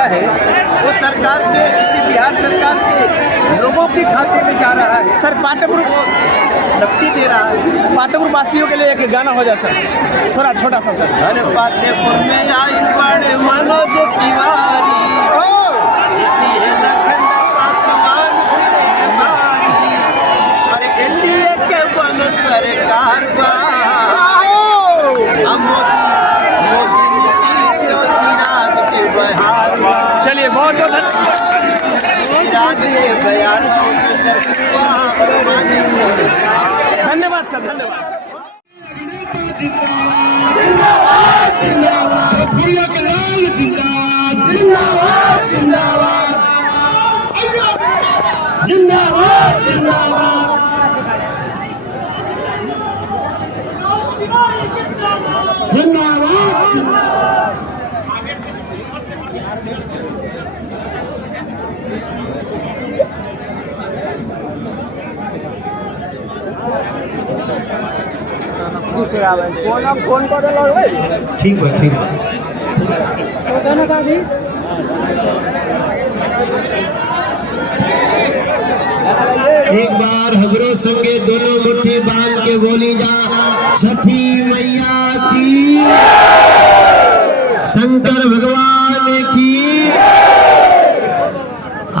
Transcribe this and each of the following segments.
आया है वो सरकार के, इसी बिहार सरकार के लोगों के खाते में जा रहा है। सर पातेपुर को शक्ति दे रहा है। पातेपुर वासियों के लिए एक गाना हो जाए सर, थोड़ा छोटा सा सर। अरे पातेपुर में आई बड़े मनोज तिवारी, सरकार चलिए बहुत बहुत धन्यवाद सर, धन्यवाद। फोन कर ठीक है, ठीक है। एक बार हमरो संगे दोनों मुट्ठी बांध के बोली जा, छठी मैया की, शंकर भगवान की।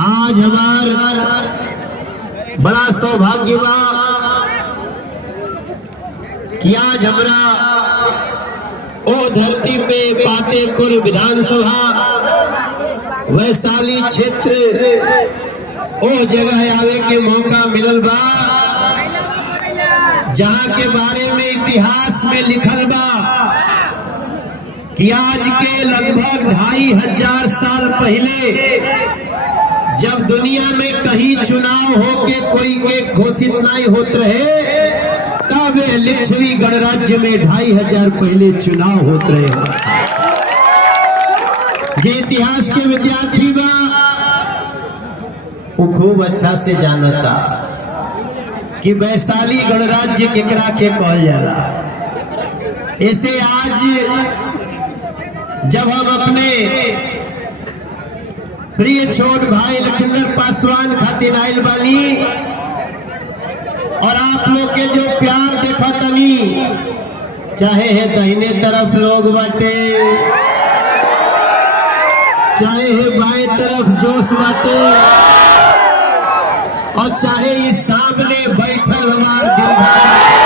आज हमार बड़ा सौभाग्य बा कि आज हमरा ओ धरती पे पातेपुर विधानसभा वैशाली क्षेत्र ओ जगह आवे के मौका मिलल बा जहां के बारे में इतिहास में लिखल बा कि आज के लगभग 2500 साल पहले जब दुनिया में कहीं चुनाव होके कोई के घोषित नहीं होत रहे, तब लिच्छवी गणराज्य में 2500 पहले चुनाव होत रहे। जे इतिहास के विद्यार्थी बा वो खूब अच्छा से जानता कि वैशाली गणराज्य केकरा के कहल जाला। ऐसे आज जब हम अपने प्रिय छोट भाई लखिंदर पासवान खातिर आइल बानी और आप लोग के जो प्यार देखा तनी, चाहे है दाहिने तरफ लोग बाटे, चाहे है बाएं तरफ जोश बाटे, और चाहे इस सामने बैठल हमार दिलवा बाटे,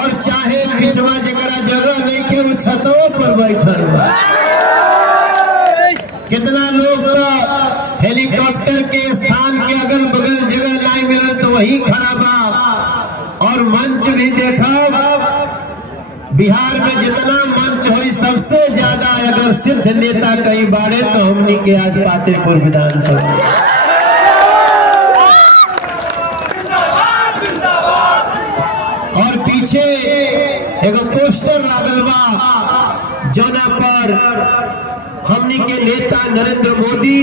और चाहे पिछवा जगह जगह नहीं के वो छतों पर बैठल बा। कितना लोग तो हेलीकॉप्टर के स्थान के अगल बगल जगह नहीं मिलल तो वही खड़ा बा। और मंच भी देखा, बिहार में जितना मंच हो सबसे ज्यादा अगर सिद्ध नेता कई बारे तो हमनी के आज पातेपुर विधानसभा। और पीछे एगो पोस्टर लागल बा जौना पर हमनी के नेता नरेंद्र मोदी,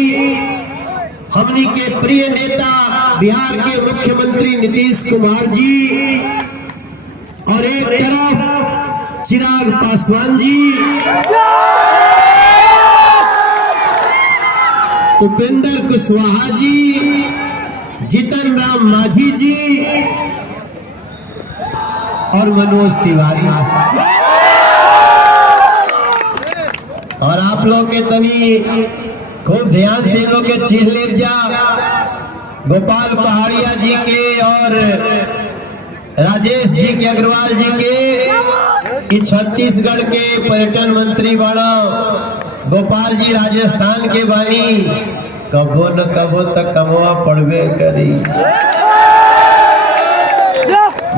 हमनी के प्रिय नेता बिहार के मुख्यमंत्री नीतीश कुमार जी, और एक तरफ चिराग पासवान जी, उपेंद्र कुशवाहा जी, जीतन राम मांझी जी और मनोज तिवारी। और आप लोग के तनी खूब ध्यान से लोग के चीन ले जा, गोपाल पहाड़िया जी के और राजेश जी के, अग्रवाल जी के, छत्तीसगढ़ के पर्यटन मंत्री बना, गोपाल जी राजस्थान के बानी, कबो न कबो तक कमवा पड़वे करी।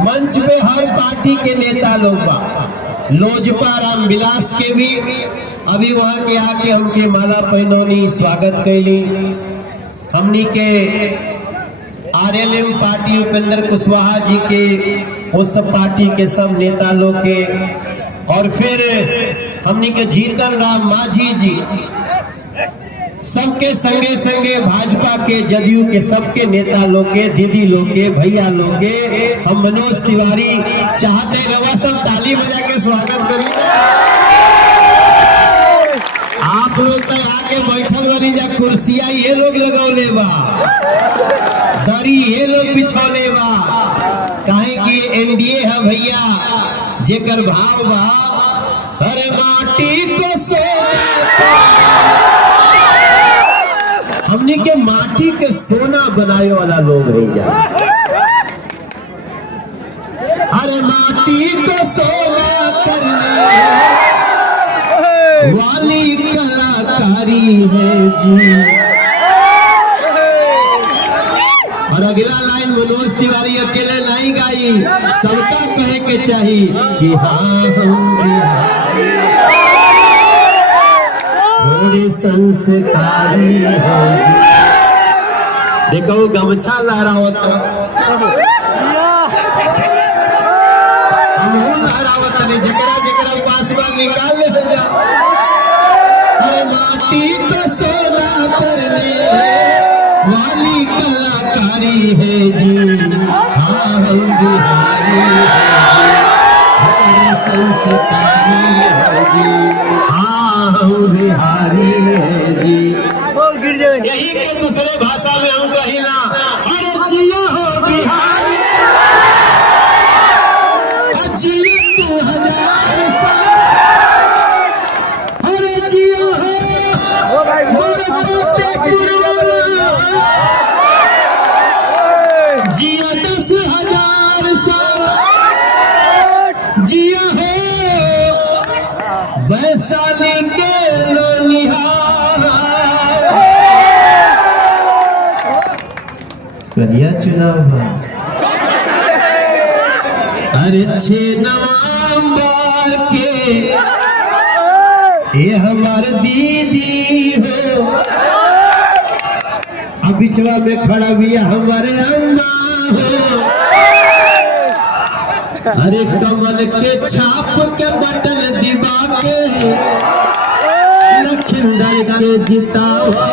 मंच पे हर पार्टी के नेता लोग बा, लोजपा रामविलास के भी अभी वहां के आके हमके माला पहनौनी स्वागत कैली। हमनी के आरएलएम पार्टी उपेंद्र कुशवाहा जी के, वो सब पार्टी के सब नेता लोग के, और फिर हमनी के जीतन राम मांझी जी, सबके संगे संगे भाजपा के, जदयू के, सबके नेता लोग के, दीदी लोग के, भैया लोग के, हम मनोज तिवारी चाहते रवा सब ताली बजा के स्वागत करें। आप लोग कुर्सियां ये लोग लगौले बा, दरी ये लोग बिछौले बा। काहे कि ये एनडीए है भैया, जेकर भाव बा अरे माटी को सोना, हमने के माटी के सोना बनाए वाला लोग है जा। अरे माटी को सोना करने वाली कलाकारी है जी। और अगला लाइन मनोज तिवारी अकेले नहीं गाई, सबका कहे के चाहिए कि हाँ हम थोड़े संस्कारी है जी। देखो गमछा ला रहा होता, जकरा जकरा पासवान निकाल ले जा। अरे माटी को सोना करने वाली कलाकारी है जी। हाँ हम बिहारी है, संस्कारी है जी। हाँ हम बिहारी है जी। यही के दूसरे भाषा में हम कहिला, अरे जिया हो बिहारी, जिया 2000 साल, अरे जिया हो मोरे पोते पुरवाला, जिया 10,000 साल, जिया हो वैशाली के लोनिहार। कहिया चुनाव अरे 6 नवंबर के ये हमार दीदी हो, अब बिचवा में खड़ा भी हमारे अम्मा हो। अरे कमल के छाप के बटन दिबा के लखिंदर के जितावा।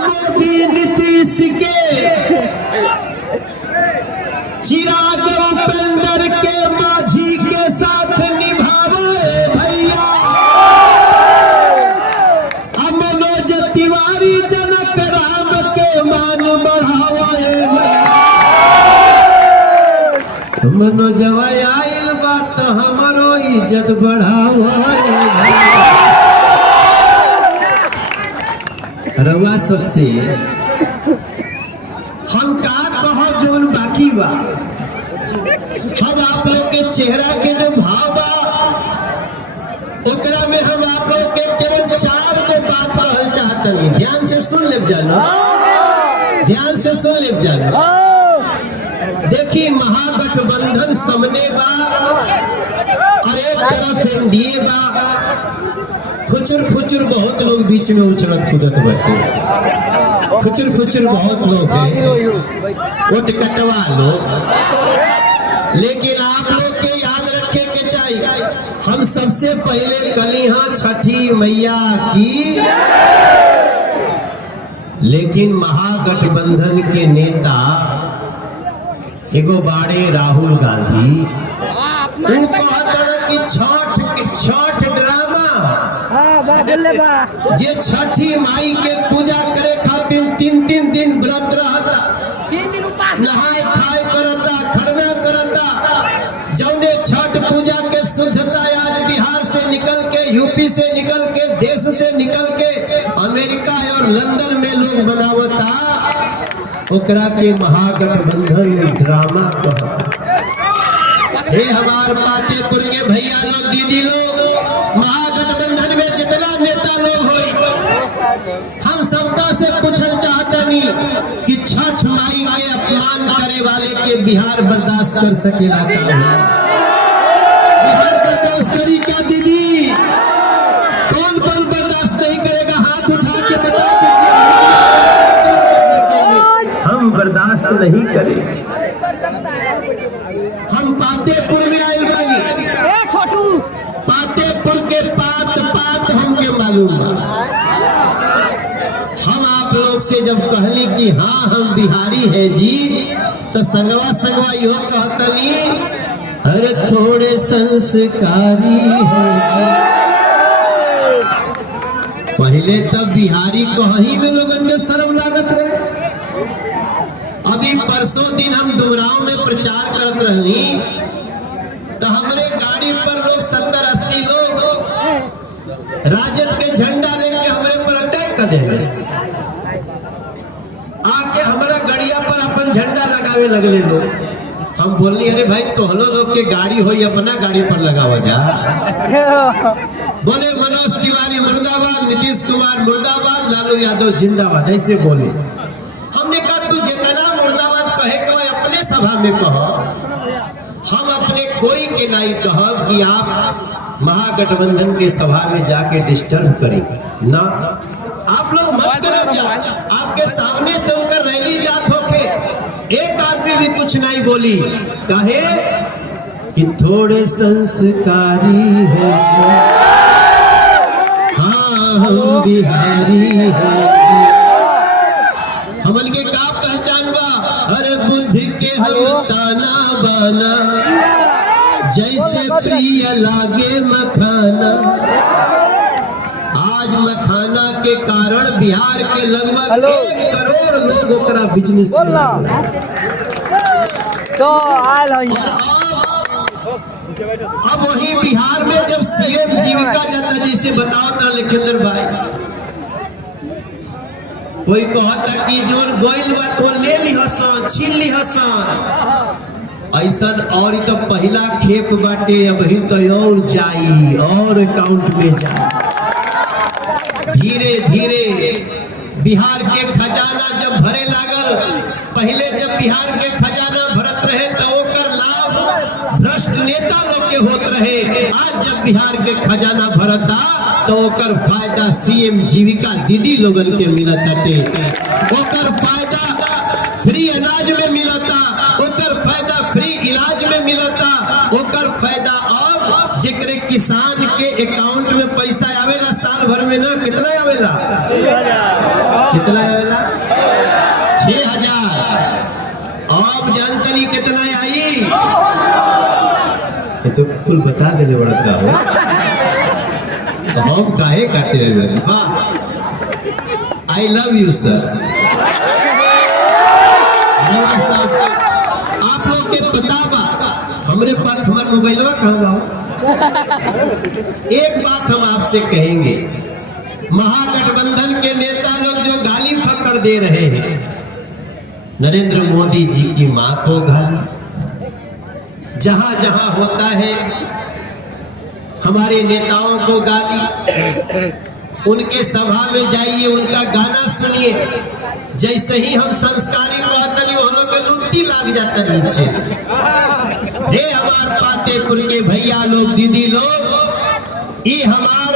मोदी नीतीश के चिराग उपेंद्र के माझी के साथ निभावे भैया। मनोज तिवारी जनक राम के मान बढ़ावे भैया। मनोजवा आइल बात हमारो इज्जत बढ़ावे। रवा सबसे हम का कह जोन बाकी बा, हम आप लोग के चेहरा के जो भाव बा ओकरा में हम आप लोग के केवल 4 को बात कहल चाहतनी। ध्यान से सुन ले जानो, ध्यान से सुन ले जानो। देखी महागठबंधन सामने बा और एक तरफ एनडीए बा। खुचुर खुचुर बहुत लोग बीच में उछलत कूदत बटे, खुचुर खुचुर बहुत लोग हैं, वोट कटवा लोग। लेकिन आप लोग के याद रखे के चाहिए, हम सबसे पहले कलिहा छठी मैया की। लेकिन महागठबंधन के नेता एगो बाड़े राहुल गांधी, वो कहता कि छठ ड्रामा जे छठी माई के पूजा करे खातिर 3 दिन व्रत रहता, नहाए खाए करता, खरना करता। जौने छठ पूजा के शुद्धता आज बिहार से निकल के, यूपी से निकल के, देश से निकल के अमेरिका और लंदन में लोग बनावता, ओकरा के महागठबंधन ड्रामा कहता। हे हमार पातेपुर के भैया लोग, दीदी लोग, महागठबंधन में जितना नेता लोग होई, हम सबका से पूछल चाहतनी कि छठ माई के अपमान करे वाले के बिहार बर्दाश्त कर सकेला का? बिहार बर्दाश्त करी क्या दीदी? कौन कौन बर्दाश्त नहीं करेगा? हाथ उठा के बता दीजिए। हम बर्दाश्त नहीं करेंगे। हम पातेपुर में आए बानी, पातेपुर के पात हमके मालूम बा। हम आप लोग से जब कहली कि हाँ हम बिहारी है जी, तो संगवा यो कहतनी अरे थोड़े संस्कारी है जी। पहले तब बिहारी कहीं में लोगन के शर्म लागत रहे। अभी परसों दिन हम डुमराव में प्रचार करत रहनी तो हमरे गाड़ी पर लोग 70-80 लोग राजद के झंडा लेके हमरे पर अटैक कर देने, आके हमारा गड़िया पर अपन झंडा लगावे लगले लोग। हम बोलनी अरे भाई तोहलो लोग के गाड़ी हो अपना गाड़ी पर लगावा जा। बोले मनोज तिवारी मुर्दाबाद, नीतीश कुमार मुर्दाबाद, लालू यादव जिंदाबाद, ऐसे बोले। हमने कहा तू जितना मुर्दाबाद कहे के अपने सभा में कहो, हम अपने कोई के नहीं कहब कि आप महागठबंधन के सभा में जाके डिस्टर्ब करें ना। आप लोग मत करब जा, आपके सामने से उनका रैली जात होके एक आदमी भी कुछ नहीं बोली, कहे कि थोड़े संस्कारी है जो, हाँ हम बिहारी है। हमन के का पहचान बा, अरे बुद्धि के हम ताना बाना, जैसे प्रिय लागे मखाना। आज मखाना के कारण बिहार के लगभग 1 करोड़ लोग ओकरा बिजनेस में तो आयल अब वही बिहार में जब सीएम जीविका जाता, जैसे बताओ था लेखेंद्र भाई, कोई कहता कि जो गोइल बा तो ले ली हसन, छीन ली हसन, ऐसा। और तो पहला खेप बाटे, अभी तो और जाई और अकाउंट में जाई। धीरे धीरे बिहार के खजाना जब भरे लागल, पहले जब बिहार के खजाना भरत रहे तो ओकर लाभ भ्रष्ट नेता लोग के होत रहे। आज जब बिहार के खजाना भरता तो ओकर फायदा सीएम जीविका दीदी लोगन के मिलता थे, ओकर फायदा फ्री अनाज में मिलता, ओकर फायदा फ्री इलाज में मिलता, ओकर फायदा अब जेकरे किसान के अकाउंट में पैसा आवेला साल भर में ना, कितना आवेला, कितना आवेला 6000। अब जानकारी कितना आई, ये तो कुल बता देने बड़ा का हो, तो हम काहे काटे हुए। I love you sir. आप लोग के पता बा हमरे पास हमार मोबाइलवा कहाँ बा। एक बात हम आपसे कहेंगे, महागठबंधन के नेता लोग जो गाली फक्कड़ दे रहे हैं, नरेंद्र मोदी जी की मां को गाली, जहां जहां होता है हमारे नेताओं को गाली, उनके सभा में जाइए, उनका गाना सुनिए, जैसे ही हम संस्कारी कहतनी वो लोग लुट्टी लाग जाता नीचे। हे हमार पातेपुर के भैया लोग, दीदी लोग, ये हमार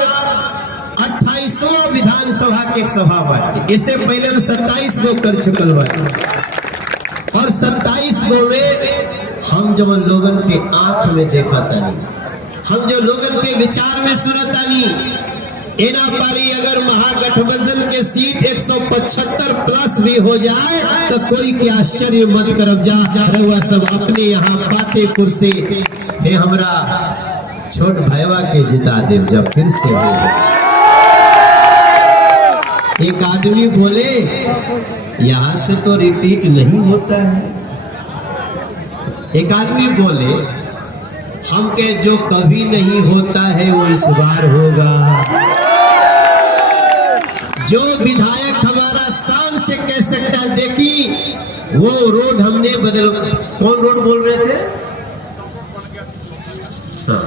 28वां विधानसभा के सभा बाटे। इससे पहले हम 27 गो कर चुकल बाटे, और 27 गो में हम जब लोगन के आंख में देखा तानी, हम जो लोगन के विचार में सुनतानी, एना पारी अगर महागठबंधन के सीट 175 प्लस भी हो जाए तो कोई के आश्चर्य मत करब जा। रउआ सब अपने यहाँ पातेपुर से हे हमरा छोट भैया के जिता देव जब फिर से हो। एक आदमी बोले यहाँ से तो रिपीट नहीं होता है। एक आदमी बोले हमके जो कभी नहीं होता है वो इस बार होगा। जो विधायक हमारा शान से कह सकता है, देखी वो रोड हमने बदल, कौन रोड बोल रहे थे, हाँ।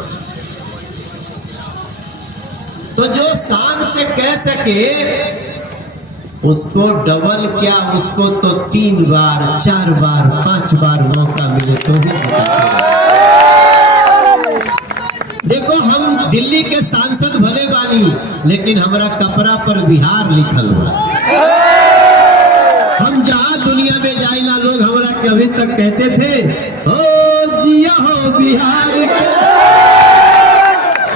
तो जो शान से कह सके उसको डबल क्या, उसको तो 3 बार 4 बार 5 बार मौका मिले तो भी। देखो हम दिल्ली के सांसद भले बानी, लेकिन हमारा कपड़ा पर बिहार लिखल बा। हम जहाँ दुनिया में जाइला लोग हमारा के अभी तक कहते थे ओ जिया हो बिहार के।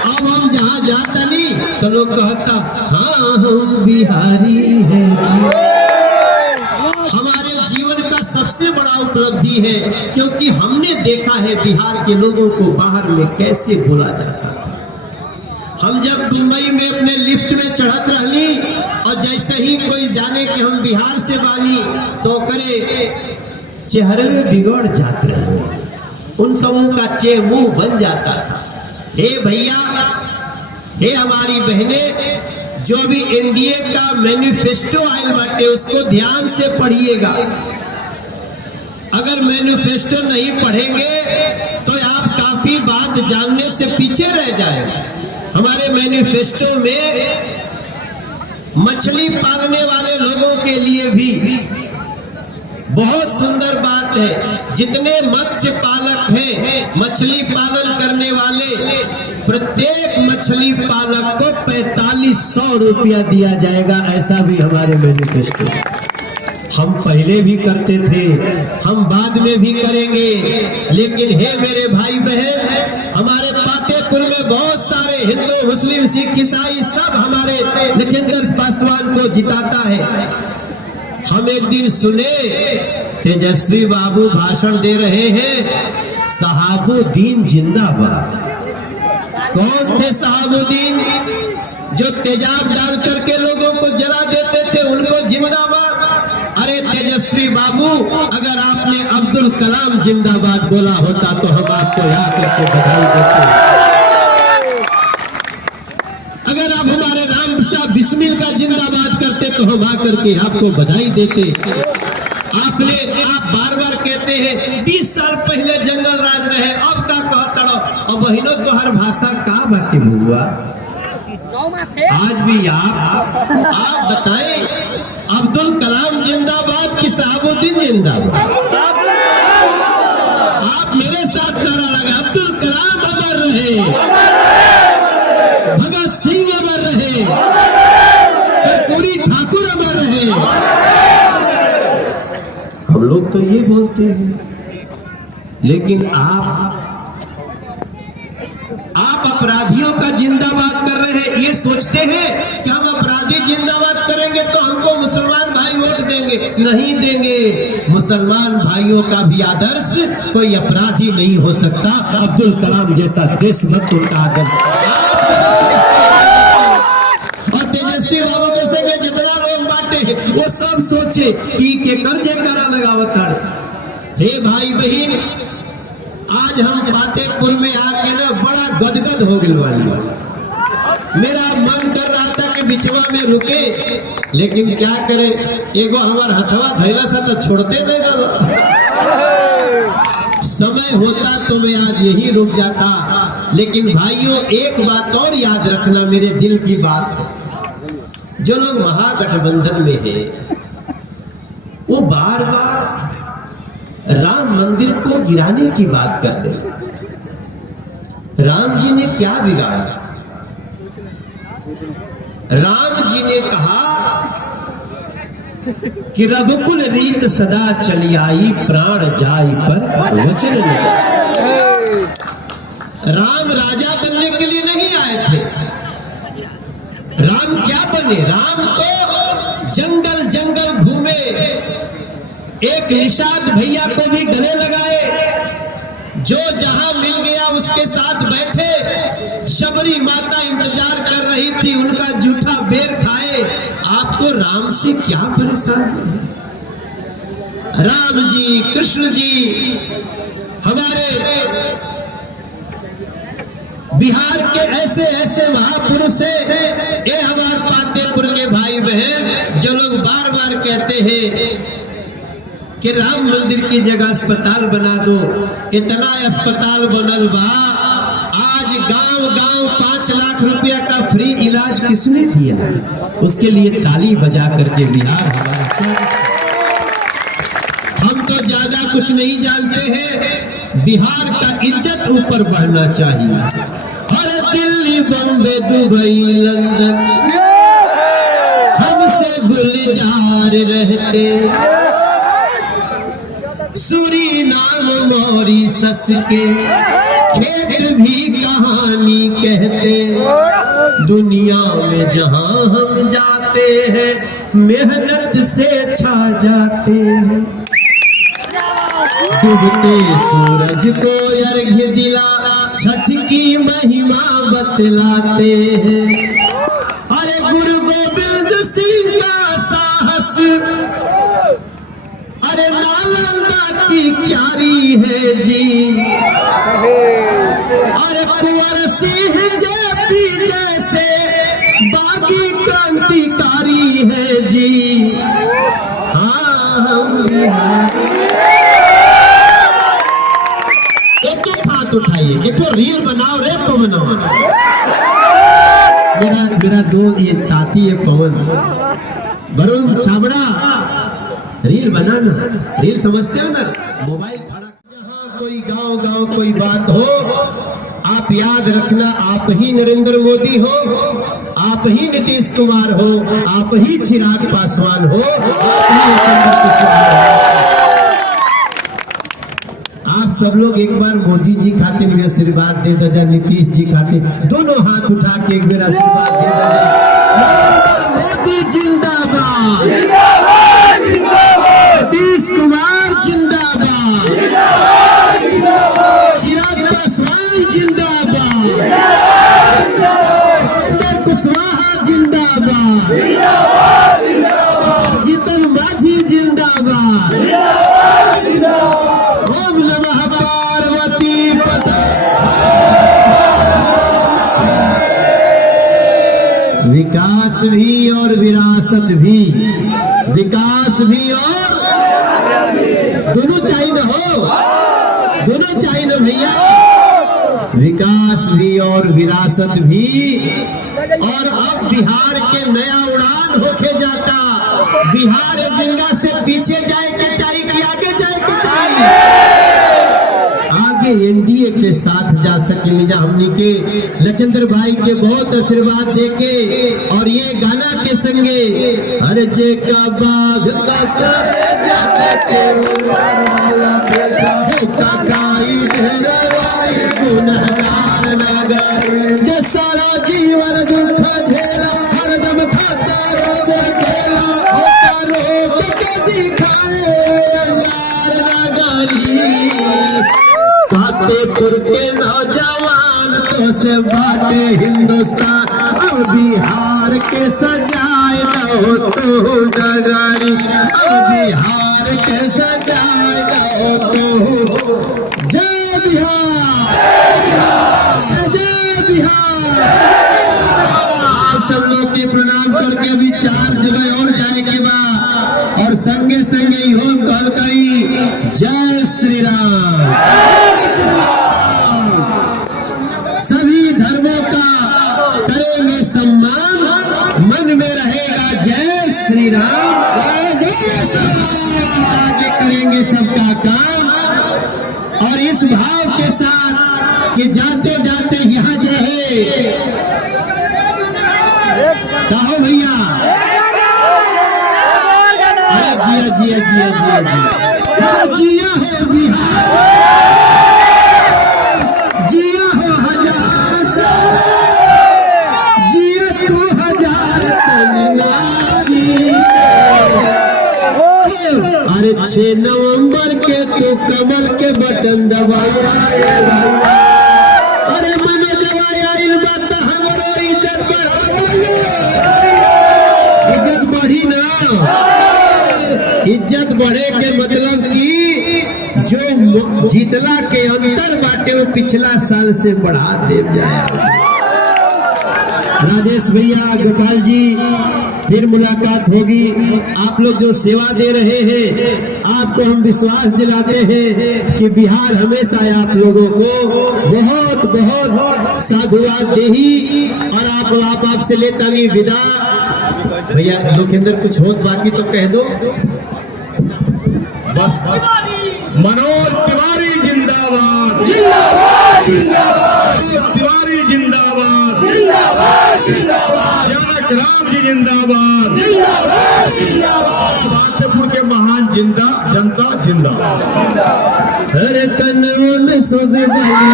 अब हम जहाँ जाता नहीं तो लोग कहता हाँ हम बिहारी हैं जी। हमारे जीवन का सबसे बड़ा उपलब्धि है, क्योंकि हमने देखा है बिहार के लोगों को बाहर में कैसे बोला जाता था। हम जब मुंबई में अपने लिफ्ट में चढ़त रहली और जैसे ही कोई जाने कि हम बिहार से बानी तो करे चेहरे में बिगड़ जाते रहे, उन सबों का मुंह बन जाता था। हे भैया, हे हमारी बहनें, जो भी एनडीए का मैनिफेस्टो आयल बाटे उसको ध्यान से पढ़िएगा। अगर मैनिफेस्टो नहीं पढ़ेंगे तो आप काफी बात जानने से पीछे रह जाएंगे। हमारे मैनिफेस्टो में मछली पालने वाले लोगों के लिए भी बहुत सुंदर बात है। जितने मत्स्य पालक हैं, मछली पालन करने वाले, प्रत्येक मछली पालक को 4500 रुपया दिया जाएगा, ऐसा भी हमारे मैनिफेस्टो। हम पहले भी करते थे, हम बाद में भी करेंगे, लेकिन हे मेरे भाई बहन, हमारे पातेपुर में बहुत सारे हिंदू, मुस्लिम, सिख, ईसाई सब हमारे लखिंदर पासवान को जिताता है। हम एक दिन सुने तेजस्वी बाबू भाषण दे रहे हैं, सहाबुद्दीन जिंदाबाद। कौन थे सहाबुद्दीन? जो तेजाब डाल करके लोगों को जला देते थे, उनको जिंदाबाद। अरे तेजस्वी बाबू, अगर आपने अब्दुल कलाम जिंदाबाद बोला होता तो हम आपको याद करके बधाई देते। अगर आप हमारे राम साहब बिस्मिल का जिंदाबाद करते तो हम आकर के आपको बधाई देते। आप बार बार कहते हैं 20 साल पहले जंगल राज रहे, अब का कहता रहो। और बहनों, तो हर भाषा का बातें हुआ। आज भी आप बताएं, अब्दुल कलाम जिंदाबाद कि सहाबुद्दीन जिंदाबाद? आप मेरे साथ नारा लगा, अब्दुल कलाम अमर रहे, भगत सिंह अमर रहे, कर्पूरी ठाकुर अमर रहे। हम लोग तो ये बोलते हैं, लेकिन आप अपराधियों का जिंदाबाद कर रहे हैं। ये सोचते हैं कि हम अपराधी जिंदाबाद करेंगे तो हमको मुसलमान भाई वोट देंगे। नहीं देंगे। मुसलमान भाइयों का भी आदर्श कोई अपराधी नहीं हो सकता। अब्दुल कलाम जैसा देशभक्त उनका आदर्श। और तेजस्वी बाबू जैसे के जितना लोग बांटे वो सब सोचे कि के कर्जे करा लगावत। हे भाई बहन, आज हम पातेपुर में आके ना बड़ा गदगद हो गई वाली। मेरा मन कर रहा था कि बिचवा में रुके, लेकिन क्या करे, एगो हमार हथवा धैला सा तो छोड़ते नहीं रहो। समय होता तो मैं आज यही रुक जाता। लेकिन भाइयों, एक बात और याद रखना, मेरे दिल की बात है। जो लोग महागठबंधन में है वो बार बार राम मंदिर को गिराने की बात कर रहे। राम जी ने क्या बिगाड़ा? राम जी ने कहा कि रघुकुल रीत सदा चली आई, प्राण जाई पर वचन न जाई। राम राजा बनने के लिए नहीं आए थे। राम क्या बने? राम तो जंगल जंगल घूमे, एक निषाद भैया को भी गले लगाए, जो जहां मिल गया उसके साथ बैठे। शबरी माता इंतजार कर रही थी, उनका जूठा बेर खाए। आपको राम से क्या परेशानी है? राम जी, कृष्ण जी, हमारे बिहार के ऐसे ऐसे महापुरुष हैं। ये हमारे पातेपुर के भाई बहन जो लोग बार बार कहते हैं कि राम मंदिर की जगह अस्पताल बना दो। इतना अस्पताल बनल बा, आज गांव गांव 5 लाख रुपया का फ्री इलाज किसने दिया? उसके लिए ताली बजा करके बिहार हमारा। हम तो ज्यादा कुछ नहीं जानते हैं, बिहार का इज्जत ऊपर बढ़ना चाहिए। और दिल्ली, बॉम्बे, दुबई, लंदन हमसे गुलजार रहते। सूरीनाम, मॉरिशस के खेत भी कहानी कहते। दुनिया में जहां हम जाते हैं मेहनत से छा जाते हैं। डूबते सूरज को अर्घ्य दिला, छठ की महिमा बतलाते हैं। अरे गुरु गोविंद सिंह का साहस, अरे नालंदा की क्यारी है जी। अरे कुंवर सिंह जेपी जैसे बागी क्रांतिकारी है जी। हाँ हम एक तो हाथ उठाइए, एक तो रील बनाओ रे पवन। मेरा दोस्त ये साथी है पवन, वरुण छाबड़ा, रील बनाना, रील समझते हो ना, मोबाइल खड़ा। जहाँ कोई गांव कोई बात हो, आप याद रखना, आप ही नरेंद्र मोदी हो, आप ही नीतीश कुमार हो, आप ही चिराग पासवान हो, आप ही उपेंद्र कुशवाहा हो। आप सब लोग एक बार मोदी जी खातिर भी आशीर्वाद दे दो, नीतीश जी खातिर दोनों हाथ उठा के एक बार आशीर्वाद दे दो। नरेंद्र मोदी जिंदाबाद, नीतीश कुमार जिंदाबाद, चिराग पासवान जिंदाबाद, उपेंद्र कुशवाहा जिंदाबाद, जीतन माझी जिंदाबाद। ओम नमः पार्वती पते। विकास भी और विरासत भी, विकास भी और दोनों चाहिए ना हो, दोनों चाहिए ना भैया, विकास भी और विरासत भी। और अब बिहार के नया उड़ान होके जाता, बिहार एजेंडा से पीछे जाए के चाहिए कि आगे जाए के चाहिए, आगे एनडीए के साथ जा सके। निजा हमनी के लचंद्र भाई के बहुत आशीर्वाद देके और ये गाना के संगे, अरे जे का बाघ का जाते के वाला बेटा काकाई ढेरवाई गुनहगार नगर, जे सारा जीवन दुख झेला, हरदम खाता रोते खेला, होता रोक के दिखाए अंगार नगरी। फतेहपुर के नौजवान तो से बाटे हिंदुस्तान, अब बिहार के सजाए दो तो डगरी, अब बिहार के सजाए दो तो। जय बिहार, जय बिहार। आप सब लोग के प्रणाम करके अभी 4 जगह और जाए के बाद, और संगे संगे यो कल कही जय श्री राम। सभी धर्मों का करेंगे सम्मान, मन में रहेगा जय श्री राम, जय श्री राम। आगे करेंगे सबका काम, और इस भाव के साथ कि जाते जाते यहाँ जो है, कहो भैया, अरे जिया जिया जिया जिया जिया, जिया हो बिहार, जिया हो हजार साल, जिया तू हजार नाची। अरे 6 नवंबर के तू कमल के बटन दबाया, अरे मन दबाया इल बात हमरो इज्जत बढ़ावा, इज्जत बढ़ी ना, इज्जत बढ़े के मतलब कि जो जीतला के अंतर बाटे वो पिछला साल से बढ़ा दे जाए। राजेश भैया, गोपाल जी, फिर मुलाकात होगी। आप लोग जो सेवा दे रहे हैं, आपको हम विश्वास दिलाते हैं कि बिहार हमेशा आप लोगों को बहुत बहुत साधुवाद देही। और आपसे लेता नहीं विदा। भैया लोकेंद्र कुछ होत बाकी तो कह दो बस। मनोज तिवारी जिंदाबाद, जिंदाबाद जिंदाबाद, तिवारी जिंदाबाद, जिंदाबाद जिंदाबाद, जनक राम जी जिंदाबाद, जिंदाबाद जिंदाबाद, फतेहपुर के महान जनता जिंदाबाद। अरे कन्नों में सोबे वाली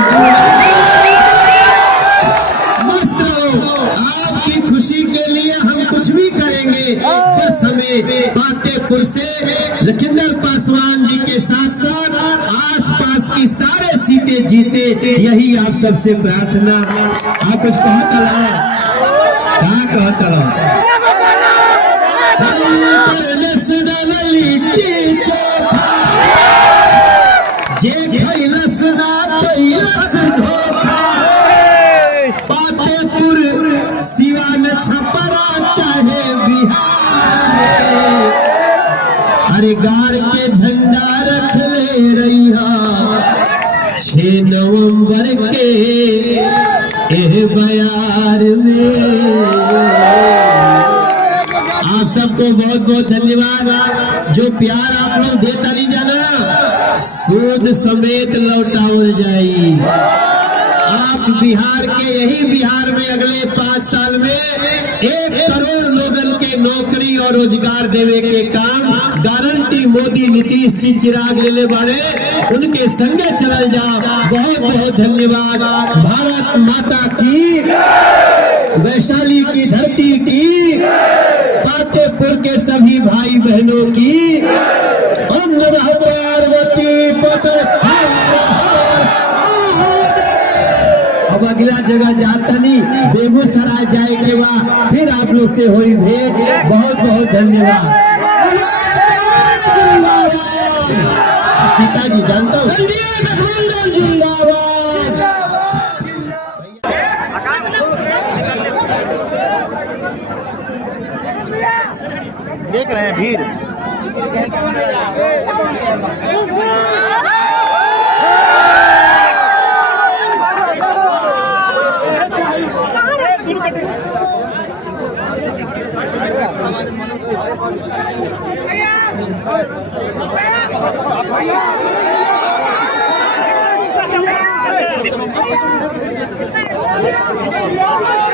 मस्त रहो। आपकी खुशी के लिए हम कुछ भी करेंगे, बस हमें फतेहपुर से लखिंदर पासवान जी के साथ साथ सारे सीटें जीते, यही आप सबसे प्रार्थना। आप कुछ कहता रहा, क्या कहता रहा? इंटरनेशनल लिट्टी चोखा जे खैलस ना कैलस धोखा, पातेपुर सिवान छपरा चाहे बिहार, अरे गाड़ के झंडा रख ले रैया 6 नवंबर के एह बयार में। आप सबको बहुत बहुत धन्यवाद। जो प्यार आप लोग देता नहीं जाना, सूद समेत लौटावल जाई। आप बिहार के, यही बिहार में अगले 5 साल में 1 करोड़ लोगन के नौकरी और रोजगार देवे के काम गारंटी मोदी नीतीश जी चिराग लेले बाड़े, उनके संगे चलल जा। बहुत बहुत धन्यवाद। भारत माता की, वैशाली की धरती की, पातेपुर के सभी भाई बहनों की, हम नमः पार्वती पते हर हर महादेव। अब अगला जगह जाता नहीं, बेगूसराय जाए के बाद फिर आप लोग से हुई भेंट। बहुत बहुत धन्यवाद। सीता जी जानता हूँ, जिंदाबाद। देख रहे हैं भीड़। Yeah.